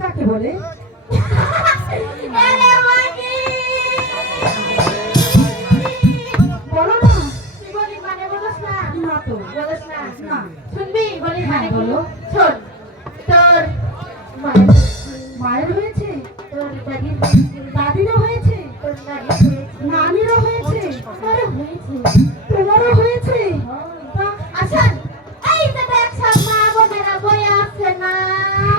কাকে বলে? বলো না। না তো। না। শুনবি বলি হ্যাঁ, মানে বলো। শোন তোর মায়ের মায়ের হয়েছে, তোর দাদির দাদিরও হয়েছে, তোর নানির নানিরও হয়েছে, আমারও হয়েছে। তোমারও হয়েছে। তা আচ্ছা এই যে দেখ সব মা বোনেরা বয়ে আছে না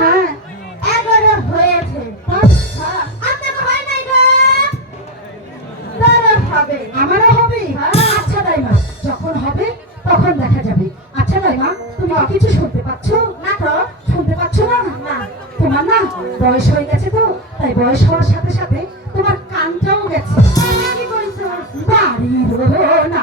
হ্যাঁ, 11 হয়েছে। তা হ্যাঁ, আপনার হয় নাই গো তোর হবে। আমারও হবে। আচ্ছা দাইমা, যখন হবে তখন দেখা যাবে। আচ্ছা দাইমা, তুমি কি কিছু শুনতে পাচ্ছ? না তো শুনতে পাচ্ছ না? না তোমার না বয়স হয়ে গেছে তো, তাই বয়স হওয়ার সাথে সাথে তোমার কানটাও গেছে। কি কইছো? বাড়ির না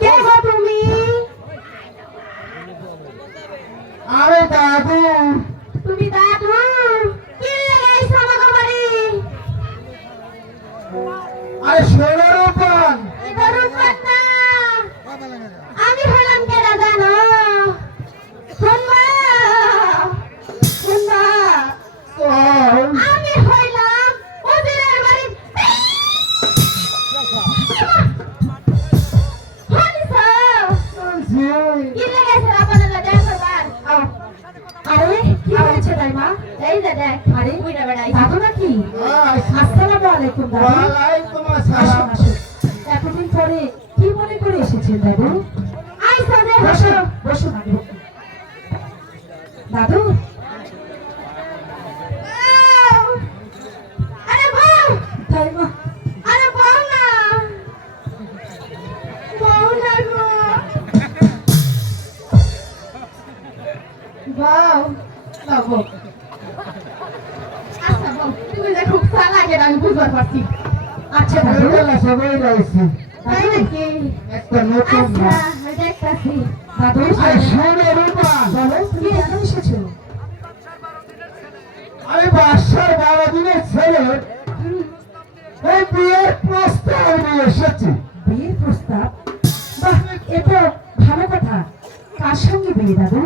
কে গো তুমি? আরে দাদু, তুমি দাদু কি লাগাইছো আমাকে বাড়ি আরে শোনো রূপন, এটা রূপন না আমি হলাম কেডা জানো শুনবা শুনবা কই? আমি হইলাম ওজিরের বাড়ি হলিছো জি, কি লাগাইছো আপনারা দেখো বার আরে কি হয়েছে দাইমা? এই যে দেখ আরে বুইড়া বেড়াই দাদু নাকি? আসসালামু আলাইকুম দাদু। ওয়ালাইকুম আসুন আসসালাম। আসুন। এতদিন পরে কি মনে করে এসেছেন দাদু? আইসা দে বসো বসো দাদু। দাদু আরে বউ দাইমা আরে বউ না বউ না গো বউ দাদু আচ্ছা বউ তুমি যে খুব চালাকের আমি বুঝতে পারছি আচ্ছা দাদু বেলা সবাই রয়েছে, তাই নাকি একটা নতুন আচ্ছা না। দেখতাছি দাদু আরে শোনো রূপন, বলো তুমি এখন এসেছো? আমি বাসার 12 দিনের ছেলে এই বিয়ের প্রস্তাব নিয়ে এসেছি। বিয়ের প্রস্তাব? বাহ, এ তো ভালো কথা। কার সঙ্গে বিয়ে দাদু?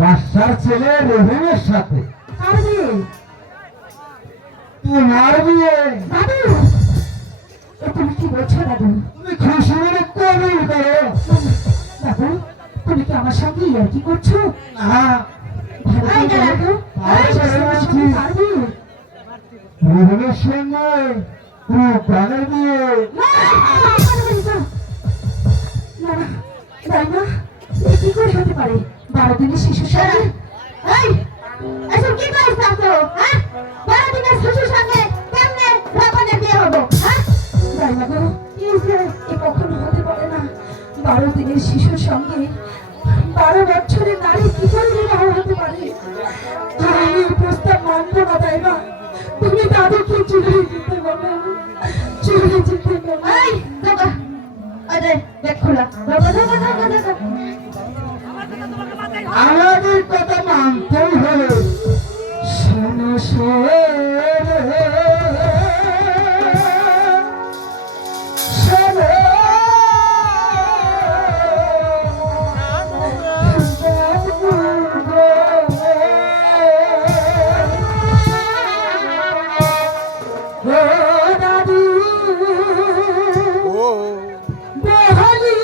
বাসার ছেলে রহিমের সাথে। কার বিয়ে? তোমার বিয়ে। দাদু এ তুমি কি বলছো দাদু? তুমি খুশি মনে কবুল করো। দাদু তুমি কি আমার সঙ্গে ইয়ার্কি করছো? না, ভালো এই করে দাদা, বলো তো। এই দাদা, আমার সঙ্গে কার বিয়ে? রহিমের সঙ্গে রূপনের বিয়ে। না, না, তাই না? এ কি করে হতে পারে? 12 দিনের শিশুর সাথে? এই এসব কি করছো হ্যাঁ 12 দিনের শিশুর সঙ্গে কেমনে রাবণের বিয়ে হবো হ্যাঁ তাই না গো? এই যে, এ কখনো হতে পারে না। 12 দিনের শিশুর সঙ্গে 12 বছরের নারী কি করে বিবাহ হতে পারে? আর আমি এই প্রস্তাব মানবো না, তাই না? তুমি দাদুকে চলে যেতে বলো, চলে যেতে বলো। এই দাদা আরে দেখ খোলা দাদা দাদা দাদা দাদা আমাদের কথা মানতেই হবে। শোনো শোনো শোনো ও দাদু বহালি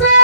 যে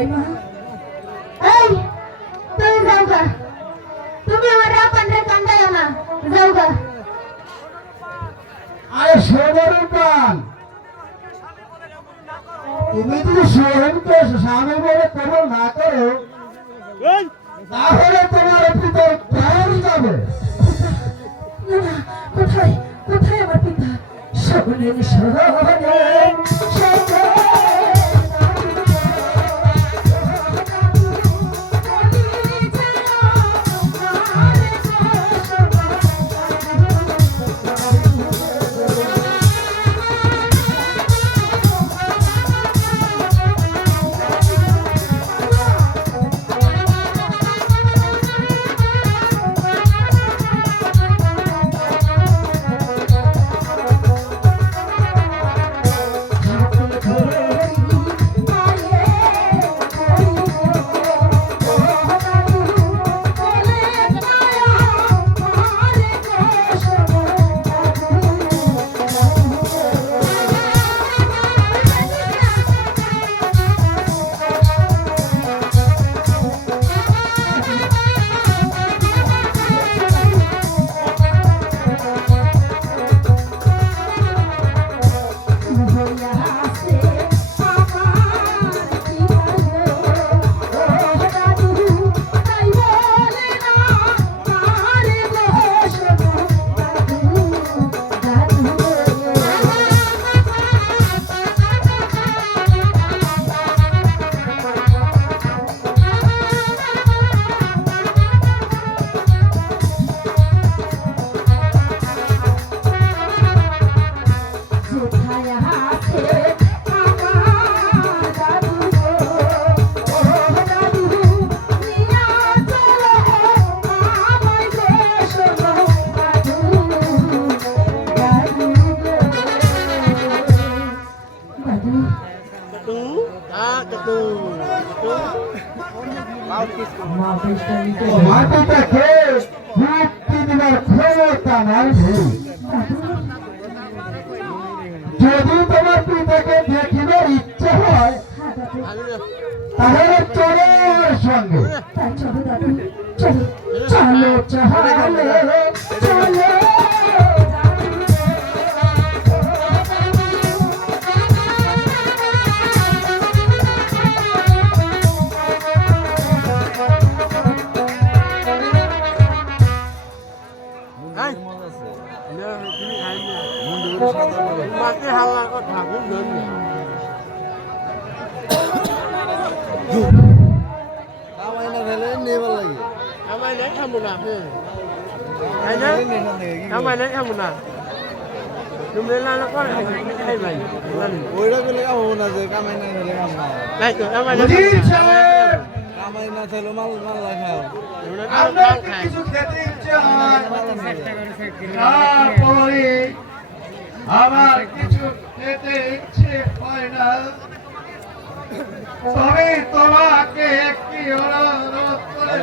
যাই মা। এই তুমি যাও গা, তুমি আমার রাপান রে কান্দায় না, যাও গা। আরে সোমরূপান, তুমি যদি সোহেলকে স্বামী বলে কবল না করো তাহলে তোমার পিতা কেমন যাবে? না না, কোথায় কোথায় আমার পিতা? শোনেন শোনেন তোমার পিতাকে মুক্তি দেওয়ার ক্ষমতা নাই ভুল। যদি তোমার পিতাকে দেখিবার ইচ্ছা হয় তাহলে চলো আমার সঙ্গে। তাই চলো দাদু, চলো চলো চলো চলো। মাকে হাল্লার কথা বুঝলেন না আমার নাই খাবো না তাই না আমার নাই খাবো না তুমি লাল করে খাই ভাই ওইটা পেলে কাম হবো না যে কামাই না খেলে কাম না তাই তো আমার উজির সাহেব, কামাই না খেলে মাল মাল না খাও আপনার কি কিছু খেতে ইচ্ছে হয়? তারপরে আমার কিছু খেতে ইচ্ছে হয় না, তবে তোমাকে একটি হলো